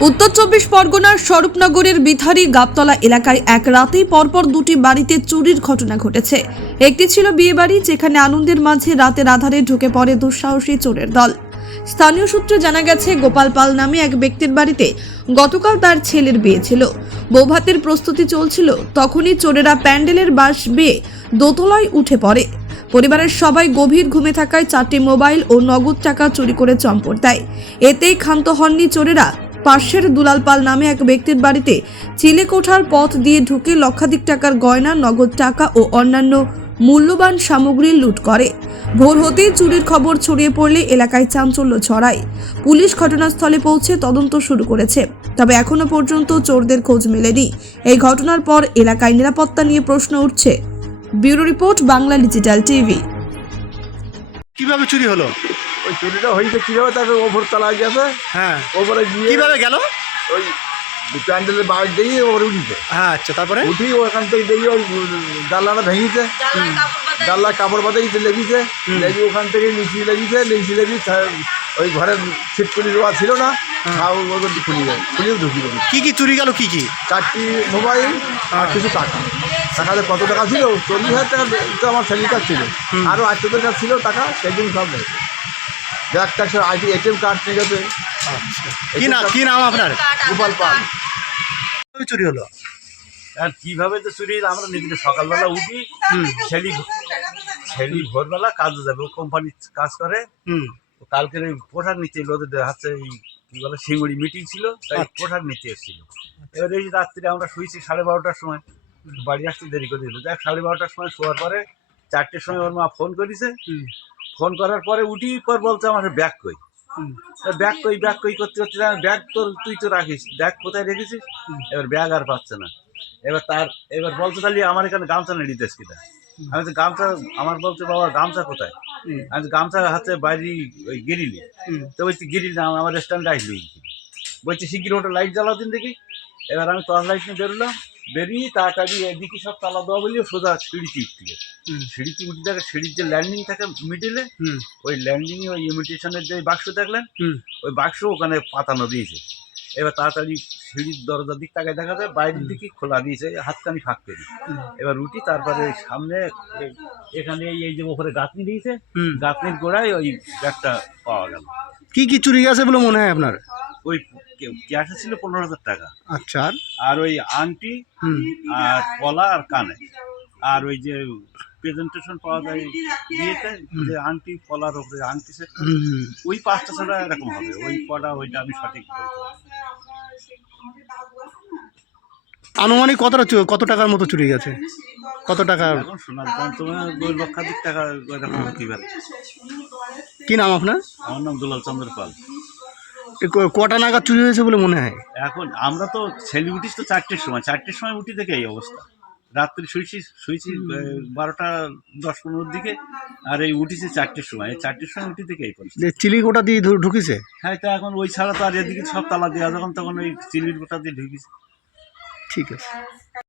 উত্তর চব্বিশ পরগনার স্বরূপনগরের বিথারি গাবতলা এলাকায় এক রাতেই পরপর দুটি বাড়িতে চুরির ঘটনা ঘটেছে। একটি ছিল বিয়ে বাড়ি যেখানে আনন্দের মাঝে রাতের আধারে ঢুকে পড়ে দুঃসাহসী চোরের দল। স্থানীয় সূত্রে জানা গেছে, গোপাল পাল নামে এক ব্যক্তির বাড়িতে গতকাল তার ছেলের বিয়ে ছিল। বৌভাতের প্রস্তুতি চলছিল, তখনই চোরেরা প্যান্ডেলের বাঁশ বেয়ে দোতলায় উঠে পড়ে। পরিবারের সবাই গভীর ঘুমে থাকায় চারটি মোবাইল ও নগদ টাকা চুরি করে চম্পট দেয়। এতেই ক্ষান্ত হননি চোরেরা। পাশের দুলাল পাল নামে এক ব্যক্তির বাড়িতে চিলেকোঠার পথ দিয়ে ঢুকে লক্ষাধিক টাকার গয়না, নগদ টাকা ও অন্যান্য মূল্যবান সামগ্রী লুট করে। ভোর হতেই চুরির খবর ছড়িয়ে পড়লে এলাকায় চাঞ্চল্য ছড়ায়। পুলিশ ঘটনাস্থলে পৌঁছে তদন্ত শুরু করেছে। তবে এখনও পর্যন্ত চোরদের খোঁজ মেলেনি। এই ঘটনার পর এলাকায় নিরাপত্তা নিয়ে প্রশ্ন উঠছে। Bureau report Bangla digital TV. কীভাবে চুরি হলো? ওই চুরিটা হয়েছে কীভাবে তাকে ওপর তলায় গেছে? হ্যাঁ। ওপরে গিয়ে কীভাবে গেল? ওই প্যান্ডেলের বাইরে দিয়ে ওপরে উঠিছে। হ্যাঁ আচ্ছা তারপরে? উঠি ওখান থেকে দেখি ওই জানলাটা ভেঙেছে। জানলা কাপড় বাদে গেছে লেগেছে। লেগে ওখান থেকে নিচি লেগেছে নিচি লেগে ওই ঘরের ছিটকুলি দেওয়া ছিল না ওগুলো খুলি যায় খুলিও ঢুকি দেবে কি কি চুরি গেল কি কি? চারটি মোবাইল আর কিছু টাকা। টাকাতে কত টাকা ছিল? চল্লিশ হাজার টাকা তো আমার স্যালারি কার্ড ছিল আরও আটশোদের কাছে ছিল টাকা সেগুলো সব নেই bag tag ID ATM card নিয়ে গেছে। কি না কি নাম আপনার? গোপাল পাল। চুরি হলো? আর কীভাবে তো চুরি হলো? আমরা নিজেদের সকালবেলা উঠি ছেলি ছেলি ভোরবেলা কাজে যাবে ও কোম্পানি কাজ করে। হুম। কালকের ওই পোশাক নিতে এলো ওদের হাতে এই কি বলে শিঙুড়ি মিটিং ছিল তাই আচ্ছা। পোশাক নিতে এসেছিল। এবার এই রাত্রে আমরা শুয়েছি সাড়ে বারোটার সময় বাড়ি আসতে দেরি করে দিল। দেখ সাড়ে বারোটার সময় শোয়ার পরে চারটের সময় ওর মা ফোন করেছে। হুম। ফোন করার পরে উঠি পর বলছে আমার ব্যাগ কই? ব্যাগ কই ব্যাগ কই করতে করতে ব্যাগ তোর তুই তো রাখিস ব্যাগ কোথায় রেখেছিস? এবার ব্যাগ আর পাচ্ছে না। এবার তার এবার বলতে তাহলে আমার এখানে গামছা নেই দিতেস কিনা আমি তো গামছা আমার বলছে বাবা গামছা কোথায়? আমি তো গামছা হাতে বাইরে ওই গিরিলি। তো বলছি গিরিল না আমার স্ট্যান্ড আসলি বলছি শিগগির ওটা লাইট জ্বালাও দিন দেখি। এবার আমি টর্চ লাইট নিয়ে বেরোলাম। বেরিয়ে তাড়াতাড়ি এদিকে সব তালা দেওয়া বলিও সোজা সিঁড়িতে উঠতে হুম। সিঁড়িতে উঠে দেখে সিঁড়ির যে ল্যান্ডিং থাকে মিডিলে হুম। ওই ল্যান্ডিংয়ে ওই ইমিটেশনের যে বাক্স দেখলেন হুম। ওই বাক্স ওখানে পাতানো দিয়েছে। এবার তাড়াতাড়ি সিঁড়ির দরজার দিক তাকায় দেখা যায় বাইরের দিকে খোলা দিয়েছে হাতখানি ফাঁক হুম। এবার রুটি তারপরে সামনে এখানে এই- যে ওপরে গাঁথনি দিয়েছে গাঁথনির গোড়ায় ওই ব্যাগটা পাওয়া গেল। কি কি চুরি গেছে বলে মনে হয় আপনার? ওই ক্যাশে ছিল পনেরো হাজার টাকা। আচ্ছা। আর ওই আংটি আর কলা আর কানে। আর ওই যে প্রেজেন্টেশন পাওয়া যায় বিয়েতে যে আংটি কলার ওপরে আংটি সেট। ওই পাঁচটা ছাড়া এরকম হবে। ওই কটা ওইটা আমি সঠিক বলতে আনুমানিক কতটা চু- কত টাকার মতো চুরি গেছে? কত টাকা? শোনার দাম তোমার দুই লক্ষাধিক টাকা এরকম কি নাম আপনার? আমার নাম দুলাল চন্দ্র পাল। কটা নাগাদ চুরি হয়েছে বলে মনে হয়? এখন আমরা তো ছেলে উঠিস তো চারটের সময় চারটের সময় উঠি থেকে এই অবস্থা। রাত্রি শুয়েছি শুয়েছি বারোটা দশ পনেরোর দিকে আর এই উঠেছি চারটের সময়। এই চারটের সময় উঠি থেকে এই পড়ছে চিলি গোটা দিয়ে ঢুকেছে? হ্যাঁ তা এখন ওই ছাড়া তো আর এদিকে সব তালা দেওয়া যখন তখন ওই চিলির গোটা দিয়ে ঢুকেছে। ঠিক আছে।